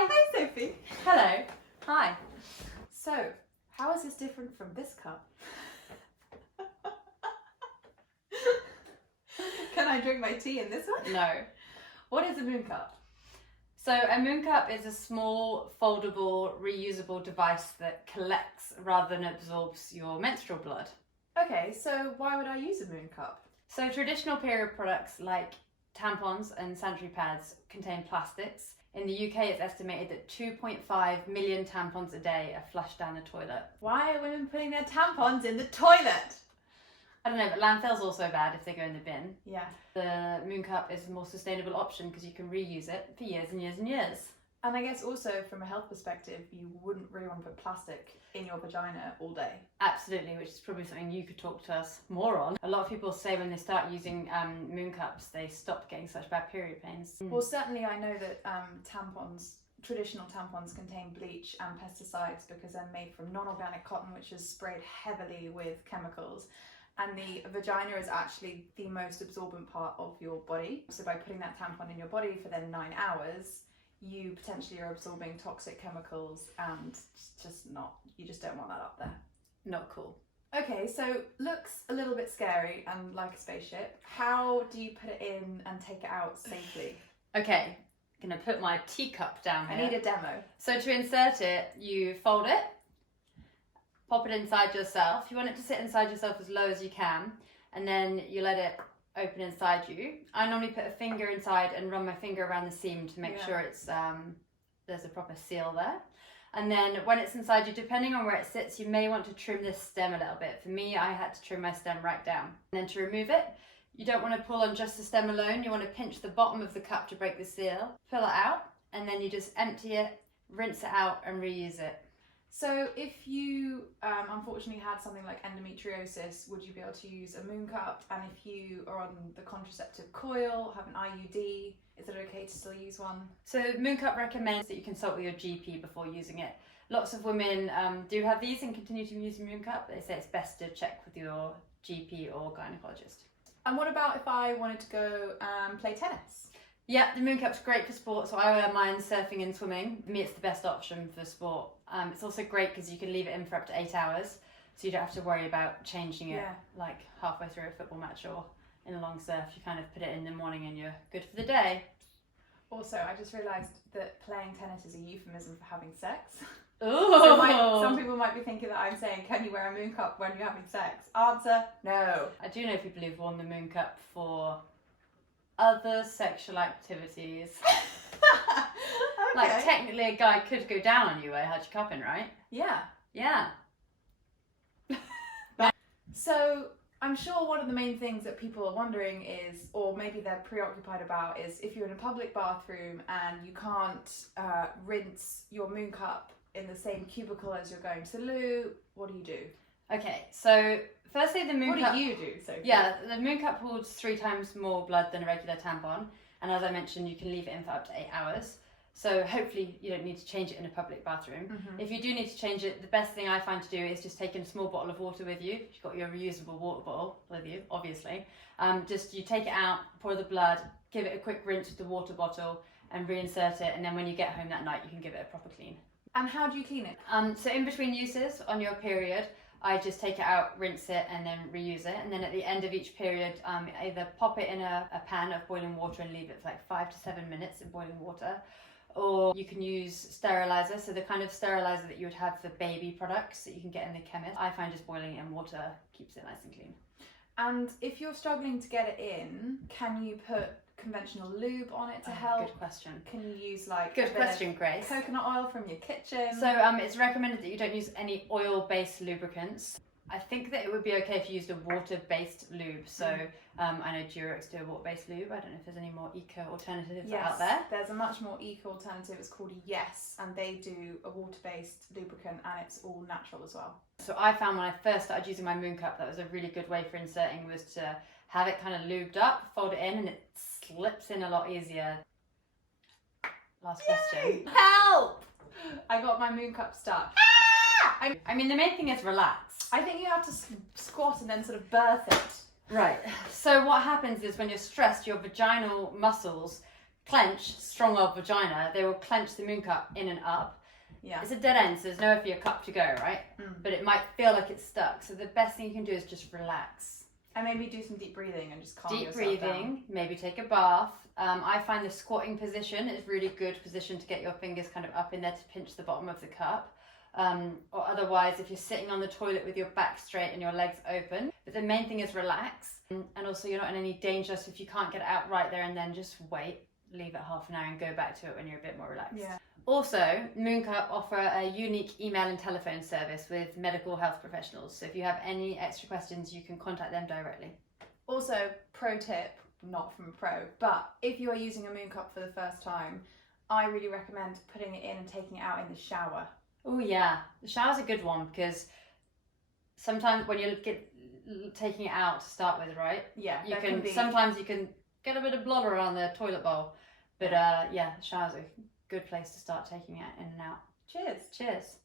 Hi. Hi, Sophie. Hello. Hi. So, how is this different from this cup? Can I drink my tea in this one? No. What is a Mooncup? So a Mooncup is a small, foldable, reusable device that collects rather than absorbs your menstrual blood. Okay, so why would I use a Mooncup? So traditional period products like tampons and sanitary pads contain plastics. In the UK, it's estimated that 2.5 million tampons a day are flushed down the toilet. Why are women putting their tampons in the toilet? I don't know, but landfill's also bad if they go in the bin. Yeah. The Mooncup is a more sustainable option because you can reuse it for years and years and years. And I guess also from a health perspective, you wouldn't really want to put plastic in your vagina all day. Absolutely, which is probably something you could talk to us more on. A lot of people say when they start using Mooncups, they stop getting such bad period pains. Well, certainly I know that traditional tampons contain bleach and pesticides because they're made from non-organic cotton, which is sprayed heavily with chemicals. And the vagina is actually the most absorbent part of your body. So by putting that tampon in your body for then 9 hours, you potentially are absorbing toxic chemicals and you just don't want that up there. Not cool. Okay, so looks a little bit scary and like a spaceship. How do you put it in and take it out safely? Okay, I'm gonna put my teacup down here. I need a demo. So to insert it, you fold it, pop it inside yourself. You want it to sit inside yourself as low as you can, and then you let it open inside you. I normally put a finger inside and run my finger around the seam to make sure it's there's a proper seal there. And then when it's inside you, depending on where it sits, you may want to trim this stem a little bit. For me, I had to trim my stem right down. And then to remove it, you don't want to pull on just the stem alone. You want to pinch the bottom of the cup to break the seal, pull it out, and then you just empty it, rinse it out and reuse it. So if you unfortunately had something like endometriosis, would you be able to use a Mooncup? And if you are on the contraceptive coil, have an IUD, is it okay to still use one? So Mooncup recommends that you consult with your GP before using it. Lots of women do have these and continue to use Mooncup. They say it's best to check with your GP or gynecologist. And what about if I wanted to go play tennis? Yeah, the Mooncup's great for sport, so I wear mine surfing and swimming. For me, it's the best option for sport. It's also great because you can leave it in for up to 8 hours, so you don't have to worry about changing it like halfway through a football match or in a long surf. You kind of put it in the morning and you're good for the day. Also, I just realised that playing tennis is a euphemism for having sex. Ooh. So some people might be thinking that I'm saying, can you wear a Mooncup when you're having sex? Answer, no. I do know people who've worn the Mooncup for other sexual activities. Okay. Like technically a guy could go down on you while you had your cup in, right? Yeah. Yeah. So I'm sure one of the main things that people are wondering is, or maybe they're preoccupied about, is if you're in a public bathroom and you can't rinse your Mooncup in the same cubicle as you're going to the loo, what do you do? Okay, so firstly the Mooncup... What do you do, Sophie? Yeah, the Mooncup holds 3 times more blood than a regular tampon, and as I mentioned, you can leave it in for up to 8 hours. So hopefully you don't need to change it in a public bathroom. Mm-hmm. If you do need to change it, the best thing I find to do is just take in a small bottle of water with you. You've got your reusable water bottle with you, obviously. Just you take it out, pour the blood, give it a quick rinse with the water bottle, and reinsert it. And then when you get home that night, you can give it a proper clean. And how do you clean it? So in between uses on your period, I just take it out, rinse it, and then reuse it. And then at the end of each period, either pop it in a pan of boiling water and leave it for like 5 to 7 minutes in boiling water. Or you can use sterilizer, so the kind of sterilizer that you would have for baby products that you can get in the chemist. I find just boiling it in water keeps it nice and clean. And if you're struggling to get it in, can you put conventional lube on it to help? Good question. Can you use like Good question, Grace. coconut oil from your kitchen? So it's recommended that you don't use any oil-based lubricants. I think that it would be okay if you used a water-based lube. So I know Durex do a water-based lube. I don't know if there's any more eco alternatives out there. There's a much more eco alternative. It's called Yes, and they do a water-based lubricant, and it's all natural as well. So I found when I first started using my Mooncup, that was a really good way for inserting, was to have it kind of lubed up, fold it in, and it slips in a lot easier. Last question. Help! I got my Mooncup stuck. I mean, the main thing is relax. I think you have to squat and then sort of birth it. Right. So what happens is when you're stressed, your vaginal muscles clench strong old vagina, they will clench the Mooncup in and up. Yeah. It's a dead end, so there's nowhere for your cup to go, right? But it might feel like it's stuck. So the best thing you can do is just relax. And maybe do some deep breathing and just calm Deep yourself breathing, down. maybe take a bath. I find the squatting position is really good position to get your fingers kind of up in there to pinch the bottom of the cup. Or otherwise, if you're sitting on the toilet with your back straight and your legs open. But the main thing is relax. And also you're not in any danger, so if you can't get it out right there and then, just wait, leave it half an hour and go back to it when you're a bit more relaxed. Yeah. Also, Mooncup offer a unique email and telephone service with medical health professionals. So if you have any extra questions, you can contact them directly. Also, pro tip, not from a pro, but if you are using a Mooncup for the first time, I really recommend putting it in and taking it out in the shower. Oh yeah, the shower's a good one because sometimes when you're taking it out to start with, right? Yeah, sometimes you can get a bit of blood around the toilet bowl, but yeah, the shower's a good place to start taking it in and out. Cheers. Cheers.